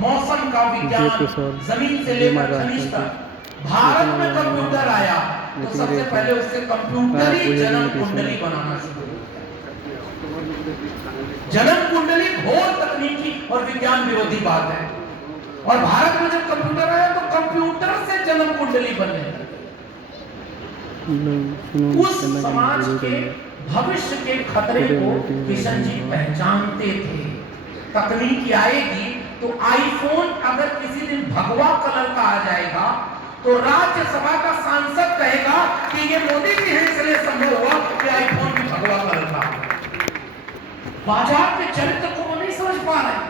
मौसम का विज्ञान, जमीन से लेकर खनिज तक। भारत में कंप्यूटर आया तो सबसे पहले उससे कंप्यूटरी जन्म कुंडली बनाना शुरू किया। जन्म कुंडली घोर तकनीकी और विज्ञान विरोधी बात है, और भारत में जब कंप्यूटर आया तो कंप्यूटर से जन्म कुंडली बनने लगी। उस समाज के भविष्य के खतरे को किशन जी पहचानते थे। तकनीकी आएगी तो आईफोन अगर किसी दिन भगवा कलर का आ जाएगा तो राज्यसभा का सांसद कहेगा कि ये मोदी जी हैं इसलिए संभव हुआ कि आईफोन भी भगवा कलर का। बाजार के चरित्र को वो नहीं समझ पा रहे।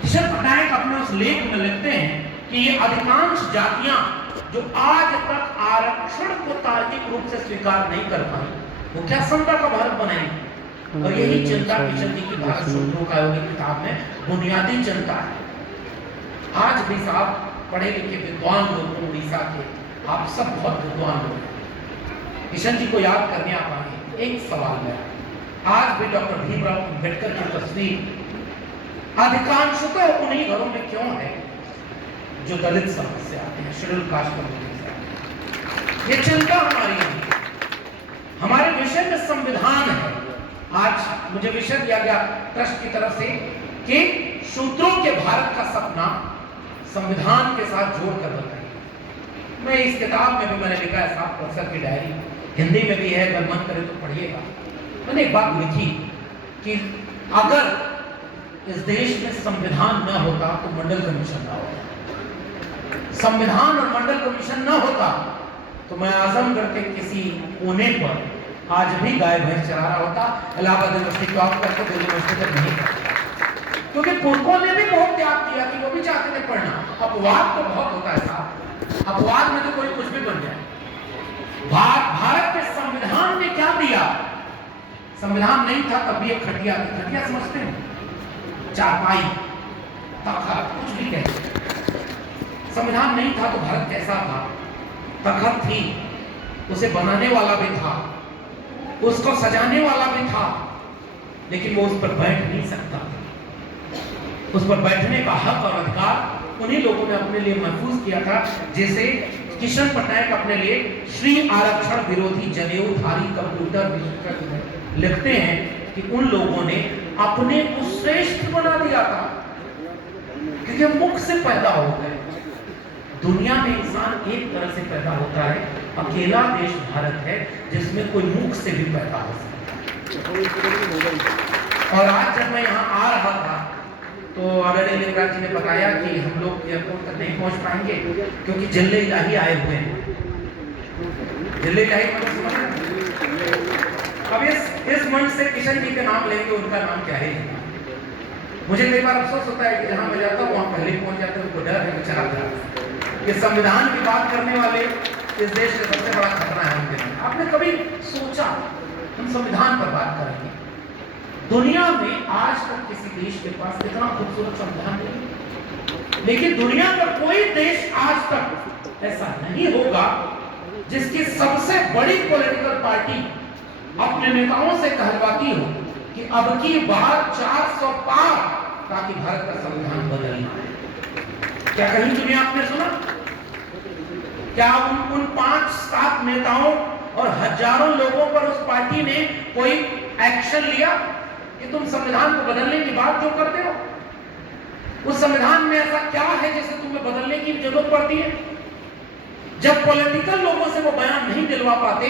किशन पटनायक अपने उस लेख में लिखते हैं कि ये अधिकांश जातियां जो आज तक आरक्षण को तार्किक रूप से स्वीकार नहीं कर पाई, वो क्या समता का भारत बनाएंगे। और यही चिंता किशन जी की भारत स्वप्नों आयोग की किताब में बुनियादी चिंता है। आज भी साहब पढ़े लिखे विद्वान लोग उड़ीसा के, आप सब बहुत विद्वान लोग हैं, किशन जी को याद करने आप आए। एक सवाल है, आज भी डॉक्टर भीमराव अंबेडकर की तस्वीर अधिकांशतः उन्हीं घरों में क्यों है जो दलित समाज से आते हैं, शेड्यूल कास्ट कम्युनिटी से आते हैं। ये चिंता हमारी है। हमारे विषय में संविधान है। आज मुझे विषय दिया गया ट्रस्ट की तरफ से कि शूद्रों के भारत का सपना संविधान के साथ जोड़कर बताइए। मैं इस किताब में भी मैंने लिखा है साहब, प्रोफेसर की डायरी हिंदी में भी है, अगर मन करे तो पढ़िएगा। मैंने एक बात लिखी कि अगर इस देश में संविधान न होता तो मंडल कमीशन ना होता, संविधान और मंडल कमीशन न होता तो मैं आजमगढ़ के किसी कोने पर आज भी गाय भैंस चरा रहा होता, इलाहाबाद यूनिवर्सिटी टॉप करके दिल्ली यूनिवर्सिटी तक नहीं करता। क्योंकि पुरखों ने भी बहुत त्याग किया कि वो भी चाहते थे पढ़ना। अपवाद तो बहुत होता है साहब, अपवाद में तो कोई कुछ भी बन जाए। भारत के संविधान ने क्या दिया? संविधान नहीं था तब भी एक खटिया, खटिया समझते हैं, चारपाई, तख्त, कुछ भी कहते। संविधान नहीं था तो भारत कैसा था? तख्त थी, उसे बनाने वाला भी था, उसको सजाने वाला भी था, लेकिन वो उस पर बैठ नहीं सकता। उस पर बैठने का हक और अधिकार उन्हीं लोगों ने अपने लिए महफूज किया था, जैसे किशन पटनायक अपने लिए श्री आरक्षण विरोधी जनेऊधारी कंप्यूटर विशेषज्ञ लिखते हैं कि उन लोगों ने अपने को श्रेष्ठ बना दिया था क्योंकि मुख से पैदा हो गए। दुनिया में इंसान एक तरह से पैदा होता है, अकेला देश भारत है जिसमें कोई मुख से भी पैदा हो सकता है। और आज जब मैं यहाँ आ रहा था तो आदरणीय लिंगराज जी ने बताया कि हम लोग एयरपोर्ट तक नहीं पहुँच पाएंगे क्योंकि जिले इलाही आए हुए हैं। जिले इलाही मतलब समझ रहे? अब इस मंच से किशन जी के नाम लेंगे, उनका नाम क्या है? मुझे कई बार अफसोस होता है कि जहाँ मैं जाता हूँ वहाँ पहले पहुँच जाते हैं, उनको डर है बेचारा था कि संविधान की बात करने वाले इस देश का सबसे बड़ा खतरा है उनके लिए। आपने कभी सोचा हम संविधान पर बात करेंगे? दुनिया में आज तक किसी देश के पास इतना खूबसूरत संविधान नहीं, लेकिन दुनिया का कोई देश आज तक ऐसा नहीं होगा जिसकी सबसे बड़ी पॉलिटिकल पार्टी अपने नेताओं से कहलवाती हो कि अब की बार 400 पार ताकि भारत का संविधान बदलना है। क्या कहीं दुनिया आपने सुना? क्या उन 5-7 नेताओं और हजारों लोगों पर उस पार्टी ने कोई एक्शन लिया कि तुम संविधान को बदलने की बात जो करते हो, उस संविधान में ऐसा क्या है जिसे तुम्हें बदलने की जरूरत पड़ती है? जब पॉलिटिकल लोगों से वो बयान नहीं दिलवा पाते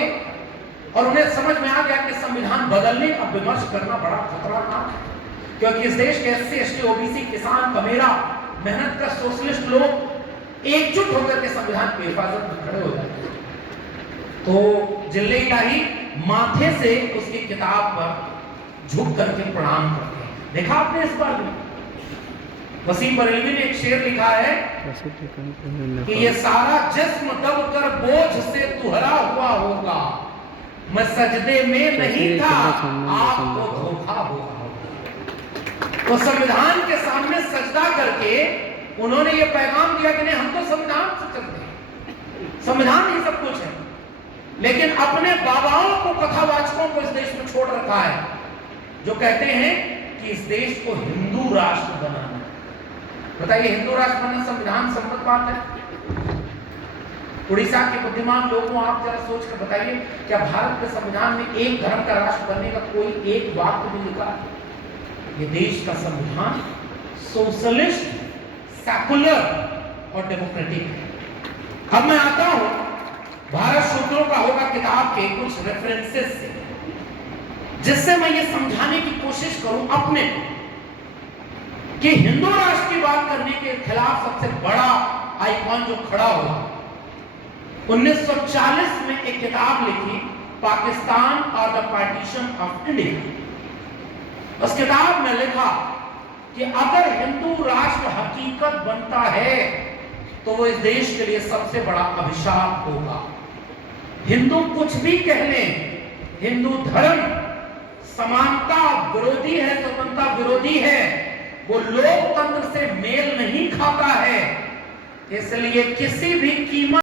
और उन्हें समझ में आ गया कि संविधान बदलने का विमर्श करना बड़ा खतरनाक है, क्योंकि इस देश के SC, ST, OBC, किसान, कमेरा, मेहनत का सोशलिस्ट लोग एकजुट होकर के संविधान की हिफाजत में खड़े हो जाते हैं। तो जिले इलाही माथे से उसकी किताब पर झुक करके प्रणाम करते हैं। देखा आपने इस बार वसीम बरेलवी ने एक शेर लिखा है कि ये सारा जिस्म दबकर बोझ से तुहरा हुआ होगा, मैं सजदे में नहीं था, आपको धोखा हुआ होगा। तो संविधान के सामने सजदा करके उन्होंने ये पैगाम दिया कि नहीं, हम तो संविधान से चलते हैं, संविधान ही सब कुछ है। लेकिन अपने बाबाओं को, कथावाचकों को इस देश में छोड़ रखा है जो कहते हैं कि इस देश को हिंदू राष्ट्र बनाना है। बताइए, हिंदू राष्ट्र बनना संविधान सम्मत बात है? उड़ीसा के बुद्धिमान लोगों, आप जरा सोच कर बताइए, क्या भारत के संविधान में एक धर्म का राष्ट्र बनने का कोई एक वाक्य भी लिखा है? ये देश का संविधान सोशलिस्ट, सेकुलर और डेमोक्रेटिक है। अब मैं आता हूं भारत सूत्रों का होगा किताब के कुछ रेफरेंसेस से, जिससे मैं ये समझाने की कोशिश करूं अपने कि हिंदू राष्ट्र की बात करने के खिलाफ सबसे बड़ा आइकॉन जो खड़ा हुआ, 1940 में एक किताब लिखी, पाकिस्तान और द पार्टीशन ऑफ इंडिया। उस किताब में लिखा कि अगर हिंदू राष्ट्र हकीकत बनता है तो वो इस देश के लिए सबसे बड़ा अभिशाप होगा। हिंदू कुछ भी कह लें, हिंदू धर्म समानता विरोधी है, स्वतंत्रता विरोधी है, वो लोकतंत्र से मेल नहीं खाता है, इसलिए किसी भी कीमत